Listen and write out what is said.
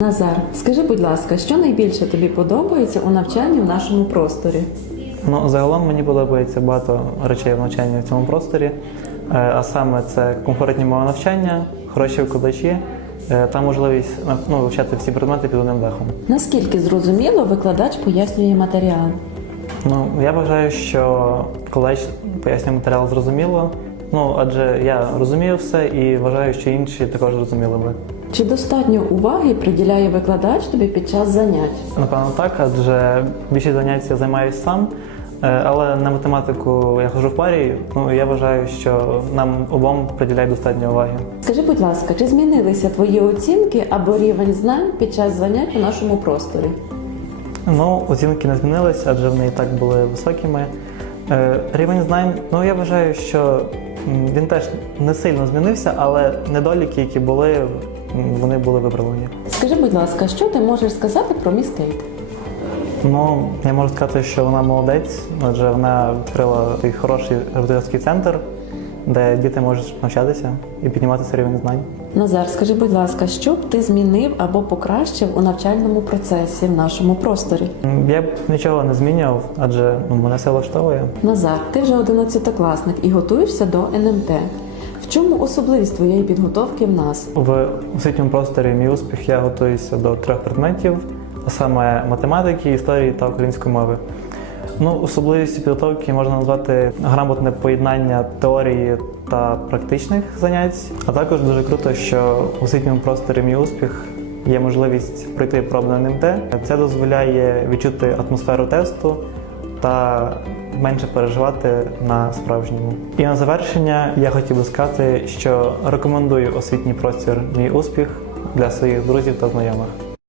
Назар, скажи, будь ласка, що найбільше тобі подобається у навчанні в нашому просторі? Ну, загалом мені подобається багато речей в навчанні в цьому просторі, Е, а саме це комфортні мови навчання, хороші викладачі е, та можливість ну, вивчати всі предмети під одним дахом. Наскільки зрозуміло викладач пояснює матеріал? Ну, я вважаю, що коледж пояснює матеріал зрозуміло. Ну, адже я розумію все і вважаю, що інші також розуміли би. Чи достатньо уваги приділяє викладач тобі під час занять? Напевно, так, адже більшість занять я займаюся сам, е, але на математику я ходжу в парі. Ну я вважаю, що нам обом приділяють достатньо уваги. Скажи, будь ласка, чи змінилися твої оцінки або рівень знань під час занять у нашому просторі? Ну, оцінки не змінились, адже вони і так були високими. Е, Рівень знань, ну я вважаю, що він теж не сильно змінився, але недоліки, які були, вони були виправлені. Скажи, будь ласка, що ти можеш сказати про міскейт? Ну, я можу сказати, що вона молодець, адже вона відкрила такий хороший репетиторський центр, де діти можуть навчатися і піднімати свій рівень знань. Назар, скажи, будь ласка, що б ти змінив або покращив у навчальному процесі в нашому просторі? Я б нічого не змінював, адже ну, мене все влаштовує. Назар, ти вже одинадцятикласник і готуєшся до НМТ. В чому особливість твоєї підготовки в нас? В освітньому просторі мій успіх я готуюся до трьох предметів, а саме математики, історії та української мови. Ну, особливістю підготовки можна назвати грамотне поєднання теорії та практичних занять. А також дуже круто, що в освітньому просторі мій успіх є можливість пройти пробу на НМТ. Це дозволяє відчути атмосферу тесту та менше переживати на справжньому. І на завершення я хотів би сказати, що рекомендую освітній простір мій успіх для своїх друзів та знайомих.